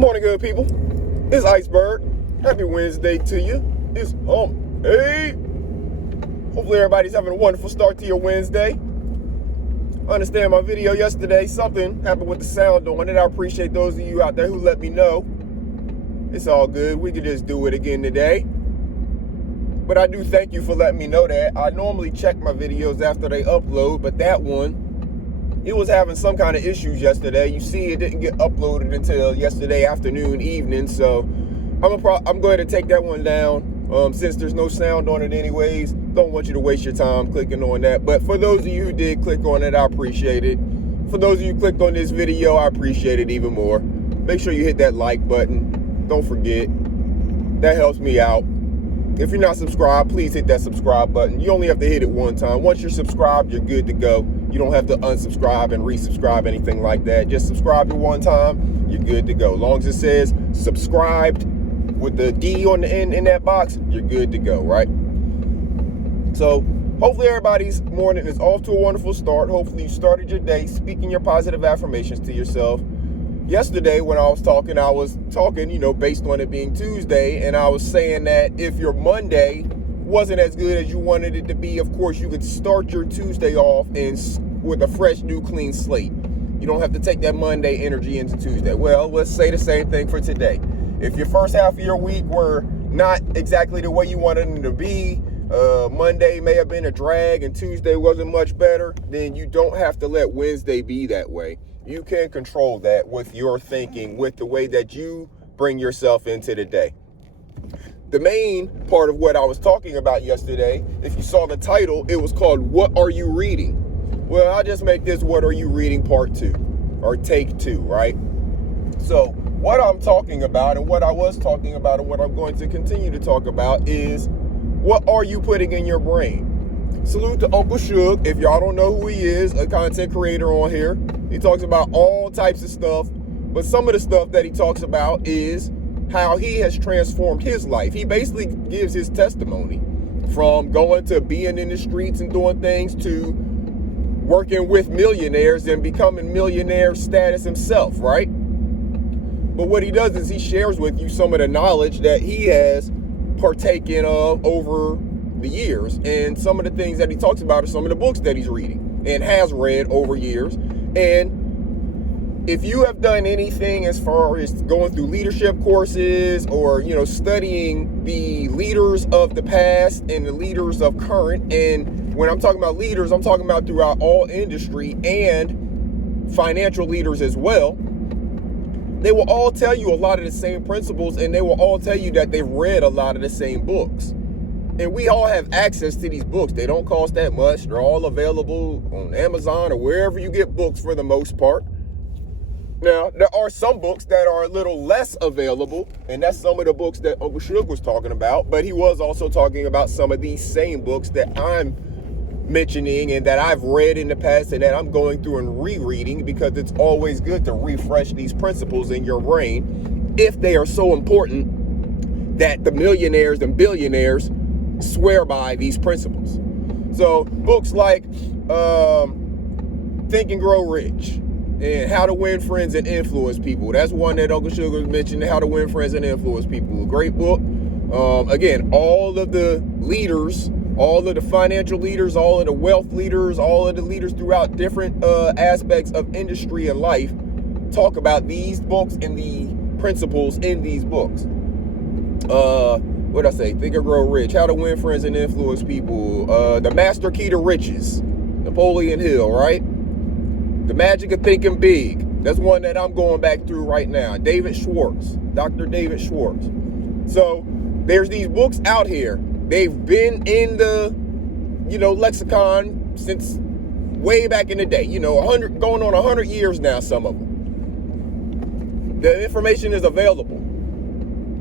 Good morning, good people. It's Iceberg. Happy Wednesday to you. It's hump day. Hopefully everybody's having a wonderful start to your Wednesday. I understand my video yesterday, something happened with the sound on it. I appreciate those of you out there who let me know. It's all good. We could just do it again today. But I do thank you for letting me know that. I normally check my videos after they upload, but that one, it was having some kind of issues yesterday. You see, it didn't get uploaded until yesterday afternoon, evening. So I'm going to take that one down. Since there's no sound on it anyways, don't want you to waste your time clicking on that. But for those of you who did click on it, I appreciate it. For those of you who clicked on this video, I appreciate it even more. Make sure you hit that like button. Don't forget. That helps me out. If you're not subscribed, please hit that subscribe button. You only have to hit it one time. Once you're subscribed, you're good to go. You don't have to unsubscribe and resubscribe, anything like that. Just subscribe to one time, you're good to go. As long as it says subscribed with the D on the end in that box, you're good to go, right? So hopefully everybody's morning is off to a wonderful start. Hopefully you started your day speaking your positive affirmations to yourself. Yesterday when I was talking, based on it being Tuesday, and I was saying that if your Monday wasn't as good as you wanted it to be, of course, you could start your Tuesday off with a fresh, new, clean slate. You don't have to take that Monday energy into Tuesday. Well, let's say the same thing for today. If your first half of your week were not exactly the way you wanted them to be, Monday may have been a drag and Tuesday wasn't much better, then you don't have to let Wednesday be that way. You can control that with your thinking, with the way that you bring yourself into the day. The main part of what I was talking about yesterday, if you saw the title, it was called What Are You Reading? Well, I'll just make this What Are You Reading Part 2 or Take 2, right? So what I'm talking about and what I was talking about and what I'm going to continue to talk about is what are you putting in your brain? Salute to Uncle Suge. If y'all don't know who he is, a content creator on here. He talks about all types of stuff, but some of the stuff that he talks about is how he has transformed his life. He basically gives his testimony from going to being in the streets and doing things to working with millionaires and becoming millionaire status himself, right? But what he does is he shares with you some of the knowledge that he has partaken of over the years. And some of the things that he talks about are some of the books that he's reading and has read over years. And if you have done anything as far as going through leadership courses or, studying the leaders of the past and the leaders of current, and when I'm talking about leaders, I'm talking about throughout all industry and financial leaders as well, they will all tell you a lot of the same principles, and they will all tell you that they've read a lot of the same books. And we all have access to these books. They don't cost that much. They're all available on Amazon or wherever you get books for the most part. Now, there are some books that are a little less available, and that's some of the books that Uncle Suge was talking about, but he was also talking about some of these same books that I'm mentioning and that I've read in the past and that I'm going through and rereading, because it's always good to refresh these principles in your brain if they are so important that the millionaires and billionaires swear by these principles. So books like Think and Grow Rich and How to Win Friends and Influence People. That's one that Uncle Sugar was mentioning, How to Win Friends and Influence People. A great book. Again, all of the leaders, all of the financial leaders, all of the wealth leaders, all of the leaders throughout different aspects of industry and life talk about these books and the principles in these books. What did I say? Think and Grow Rich, How to Win Friends and Influence People, The Master Key to Riches, Napoleon Hill, right? The Magic of Thinking Big. That's one that I'm going back through right now. David Schwartz, Dr. David Schwartz. So there's these books out here. They've been in the, lexicon since way back in the day. 100, going on 100 years now, some of them. The information is available.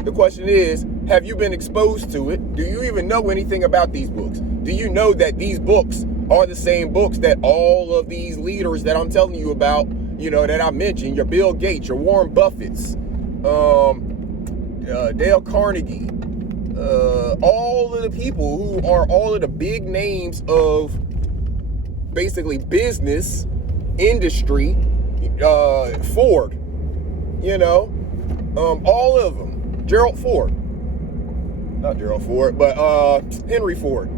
The question is, have you been exposed to it? Do you even know anything about these books? Do you know that these books are the same books that all of these leaders that I'm telling you about, that I mentioned, your Bill Gates, your Warren Buffetts, Dale Carnegie, all of the people who are all of the big names of basically business, industry, Ford, All of them. Not Gerald Ford, but Henry Ford.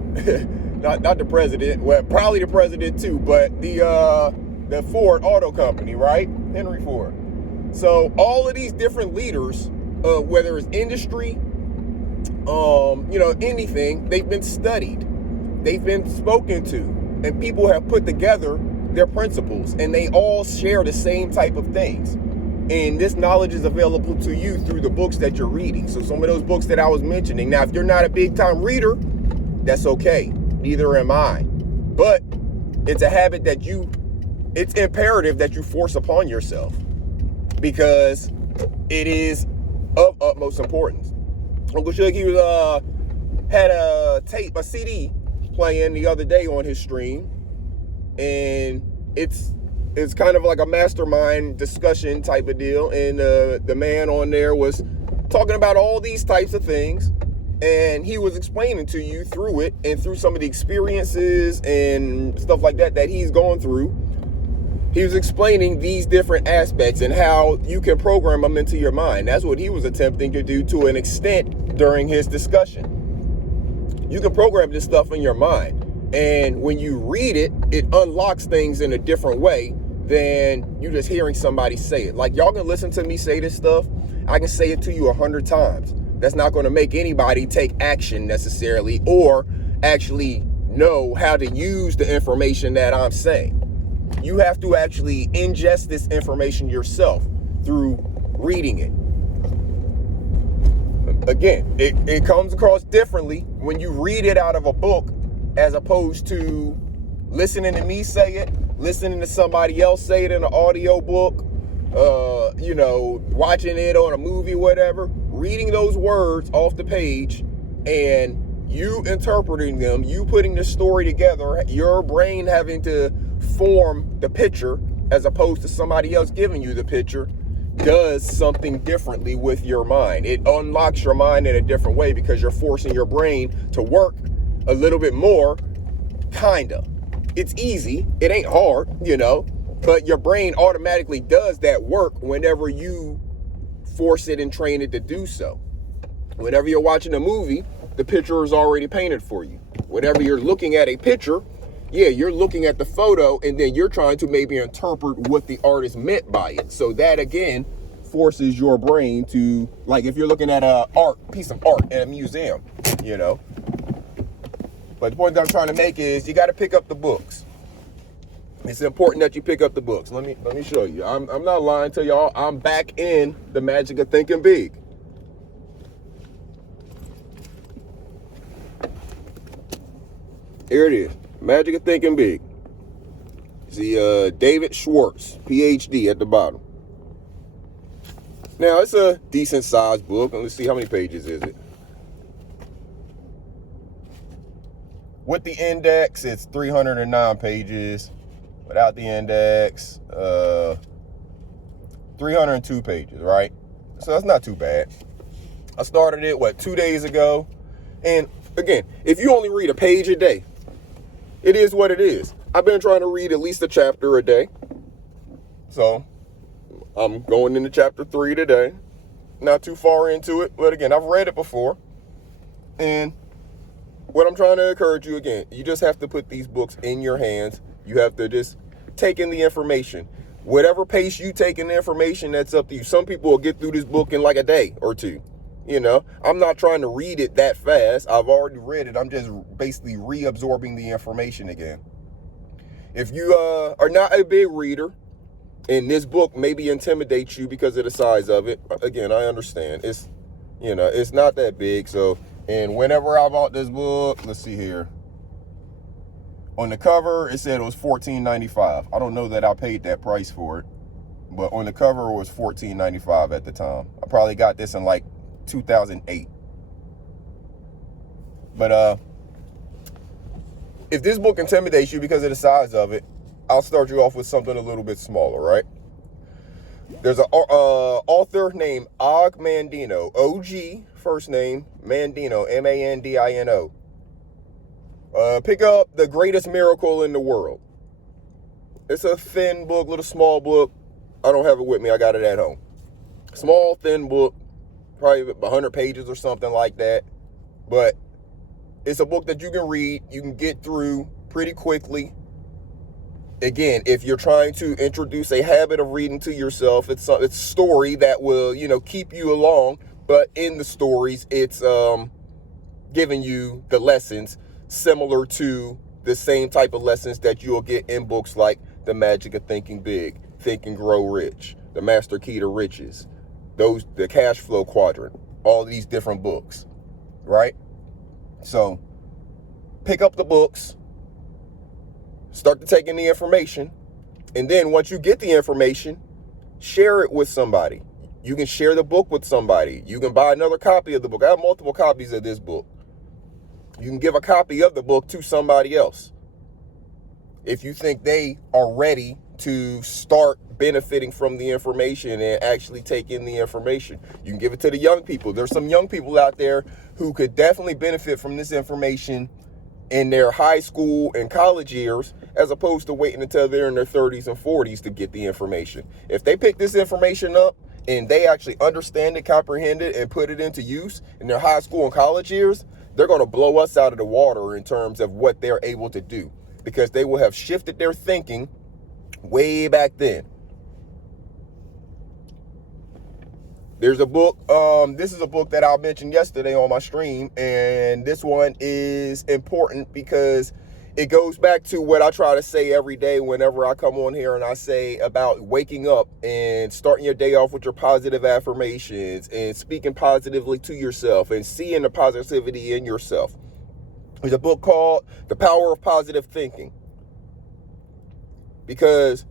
not the president. Well, probably the president too, but the Ford Auto Company, right? Henry Ford. So all of these different leaders, whether it's industry, anything, they've been studied, they've been spoken to, and people have put together their principles, and they all share the same type of things. And this knowledge is available to you through the books that you're reading. So some of those books that I was mentioning. Now, if you're not a big time reader, that's okay. Neither am I. But it's a habit that it's imperative that you force upon yourself, because it is of utmost importance. Uncle Shug, he had a CD playing the other day on his stream, and it's kind of like a mastermind discussion type of deal. And the man on there was talking about all these types of things, and he was explaining to you through it and through some of the experiences and stuff like that he's gone through. He was explaining these different aspects and how you can program them into your mind. That's what he was attempting to do to an extent during his discussion. You can program this stuff in your mind. And when you read it, it unlocks things in a different way than you just hearing somebody say it. Like, y'all can listen to me say this stuff. I can say it to you 100 times. That's not going to make anybody take action necessarily, or actually know how to use the information that I'm saying. You have to actually ingest this information yourself through reading it. Again, it comes across differently when you read it out of a book as opposed to listening to me say it, listening to somebody else say it in an audio book, watching it on a movie, whatever. Reading those words off the page and you interpreting them, you putting the story together, your brain having to form the picture as opposed to somebody else giving you the picture, does something differently with your mind. It unlocks your mind in a different way because you're forcing your brain to work a little bit more, kinda. It's easy, it ain't hard, but your brain automatically does that work whenever you force it and train it to do so. Whenever you're watching a movie, the picture is already painted for you. Whenever you're looking at a picture, you're looking at the photo and then you're trying to maybe interpret what the artist meant by it. So that again forces your brain to, like if you're looking at a piece of art in a museum, But the point that I'm trying to make is you got to pick up the books. It's important that you pick up the books. Let me show you. I'm not lying to y'all. I'm back in the magic of thinking big. Here it is. Magic of Thinking Big. See, David Schwartz, PhD at the bottom. Now, it's a decent sized book. Let's see, how many pages is it? With the index, it's 309 pages. Without the index, 302 pages, right? So that's not too bad. I started it, 2 days ago? And again, if you only read a page a day, it is what it is. I've been trying to read at least a chapter a day. So I'm going into chapter 3 today. Not too far into it, but again, I've read it before. And what I'm trying to encourage you again, you just have to put these books in your hands. You have to just take in the information. Whatever pace you take in the information, that's up to you. Some people will get through this book in like a day or two. I'm not trying to read it that fast. I've already read it. I'm just basically reabsorbing the information again. If you are not a big reader, and this book maybe intimidates you because of the size of it, again, I understand. It's not that big. So, and whenever I bought this book, let's see here. On the cover, it said it was $14.95. I don't know that I paid that price for it, but on the cover, it was $14.95 at the time. I probably got this in like 2008. But if this book intimidates you because of the size of it, I'll start you off with something a little bit smaller, right? There's an author named Og Mandino. O-G, first name, Mandino, M-A-N-D-I-N-O. Pick up The Greatest Miracle in the World. It's a thin book, little small book. I don't have it with me. I got it at home. Small, thin book, probably 100 pages or something like that. But it's a book that you can read, you can get through pretty quickly. Again, if you're trying to introduce a habit of reading to yourself, it's a story that will, keep you along. But in the stories, it's giving you the lessons similar to the same type of lessons that you'll get in books like The Magic of Thinking Big, Think and Grow Rich, The Master Key to Riches, the Cash Flow Quadrant, all these different books, right? So pick up the books, start to take in the information, and then once you get the information, share it with somebody. You can share the book with somebody. You can buy another copy of the book. I have multiple copies of this book. You can give a copy of the book to somebody else if you think they are ready to start benefiting from the information and actually take in the information. You can give it to the young people. There's some young people out there who could definitely benefit from this information in their high school and college years, as opposed to waiting until they're in their 30s and 40s to get the information. If they pick this information up and they actually understand it, comprehend it, and put it into use in their high school and college years, they're going to blow us out of the water in terms of what they're able to do, because they will have shifted their thinking way back then. There's a book, this is a book that I mentioned yesterday on my stream, and this one is important because it goes back to what I try to say every day whenever I come on here, and I say about waking up and starting your day off with your positive affirmations and speaking positively to yourself and seeing the positivity in yourself. There's a book called The Power of Positive Thinking. Because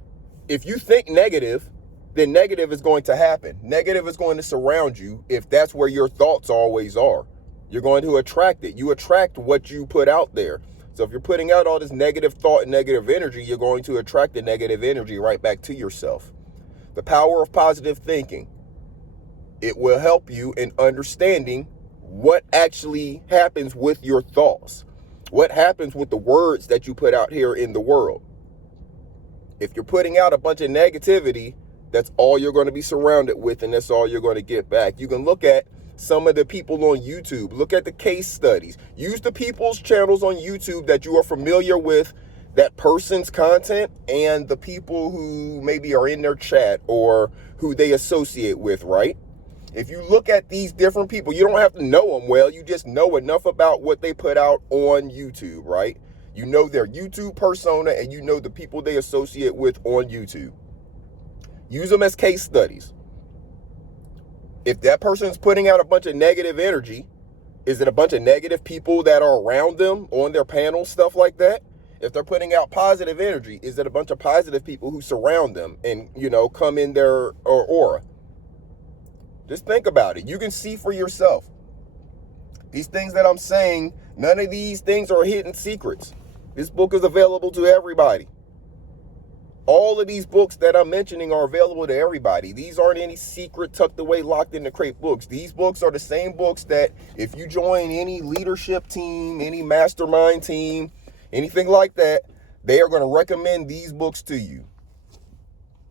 if you think negative, then negative is going to happen. Negative is going to surround you if that's where your thoughts always are. You're going to attract it. You attract what you put out there. So if you're putting out all this negative thought and negative energy, you're going to attract the negative energy right back to yourself. The power of positive thinking. It will help you in understanding what actually happens with your thoughts. What happens with the words that you put out here in the world. If you're putting out a bunch of negativity, that's all you're going to be surrounded with, and that's all you're going to get back. You can look at some of the people on YouTube. Look at the case studies. Use the people's channels on YouTube that you are familiar with, that person's content, and the people who maybe are in their chat or who they associate with, right? If you look at these different people, you don't have to know them well. You just know enough about what they put out on YouTube, right? You know their YouTube persona, and you know the people they associate with on YouTube. Use them as case studies. If that person's putting out a bunch of negative energy, is it a bunch of negative people that are around them on their panel, stuff like that? If they're putting out positive energy, is it a bunch of positive people who surround them and, come in their aura? Just think about it. You can see for yourself. These things that I'm saying, none of these things are hidden secrets. This book is available to everybody. All of these books that I'm mentioning are available to everybody. These aren't any secret, tucked away, locked in the crate books. These books are the same books that if you join any leadership team, any mastermind team, anything like that, they are going to recommend these books to you.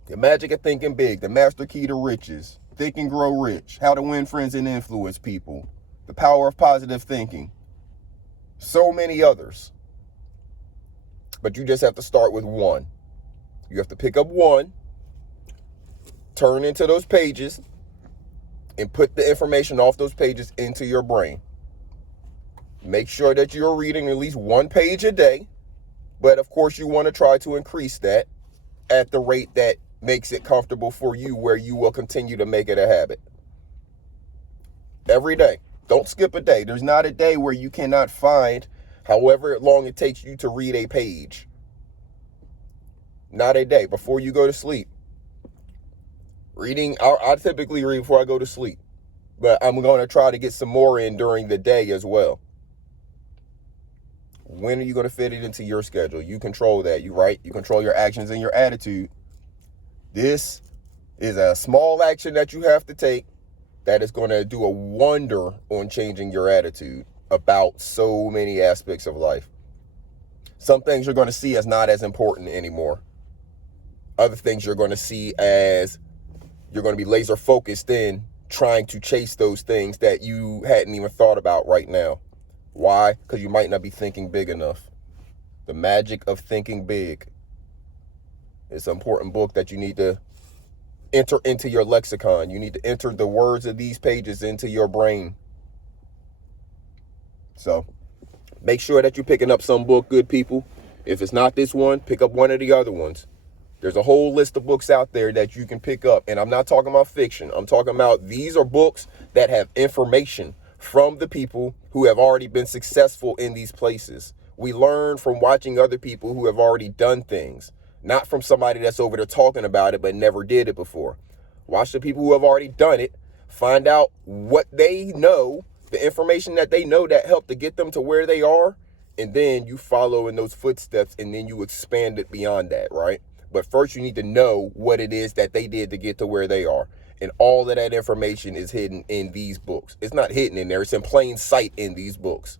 The Magic of Thinking Big, The Master Key to Riches, Think and Grow Rich, How to Win Friends and Influence People, The Power of Positive Thinking. So many others. But you just have to start with one. You have to pick up one, turn into those pages, and put the information off those pages into your brain. Make sure that you're reading at least one page a day. But of course, you want to try to increase that at the rate that makes it comfortable for you, where you will continue to make it a habit. Every day. Don't skip a day. There's not a day where you cannot find however long it takes you to read a page. Not a day. Before you go to sleep. Reading, I typically read before I go to sleep. But I'm going to try to get some more in during the day as well. When are you going to fit it into your schedule? You control that. You control your actions and your attitude. This is a small action that you have to take that is going to do a wonder on changing your attitude about so many aspects of life. Some things you're going to see as not as important anymore. Other things you're going to see as You're going to be laser focused in trying to chase those things that you hadn't even thought about right now. Why? Because you might not be thinking big enough. The magic of thinking big. It's an important book that you need to enter into your lexicon. You need to enter the words of these pages into your brain. So make sure that you're picking up some book, good people. If it's not this one, pick up one of the other ones. There's a whole list of books out there that you can pick up. And I'm not talking about fiction. I'm talking about these are books that have information from the people who have already been successful in these places. We learn from watching other people who have already done things, not from somebody that's over there talking about it but never did it before. Watch the people who have already done it. Find out what they know, the information that they know that helped to get them to where they are. And then you follow in those footsteps and then you expand it beyond that, right? But first you need to know what it is that they did to get to where they are. And all of that information is hidden in these books. It's not hidden in there. It's in plain sight in these books.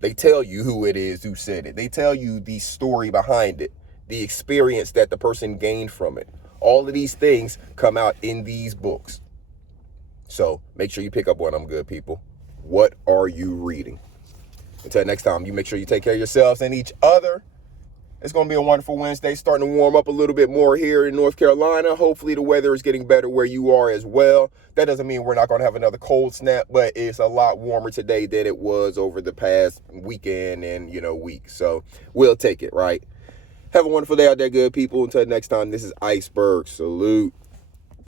They tell you who it is who said it. They tell you the story behind it, the experience that the person gained from it. All of these things come out in these books. So make sure you pick up one of them, good people. What are you reading? Until next time, you make sure you take care of yourselves and each other. It's going to be a wonderful Wednesday, starting to warm up a little bit more here in North Carolina. Hopefully the weather is getting better where you are as well. That doesn't mean we're not going to have another cold snap, but it's a lot warmer today than it was over the past weekend and, week. So we'll take it, right? Have a wonderful day out there, good people. Until next time, this is Iceberg. Salute.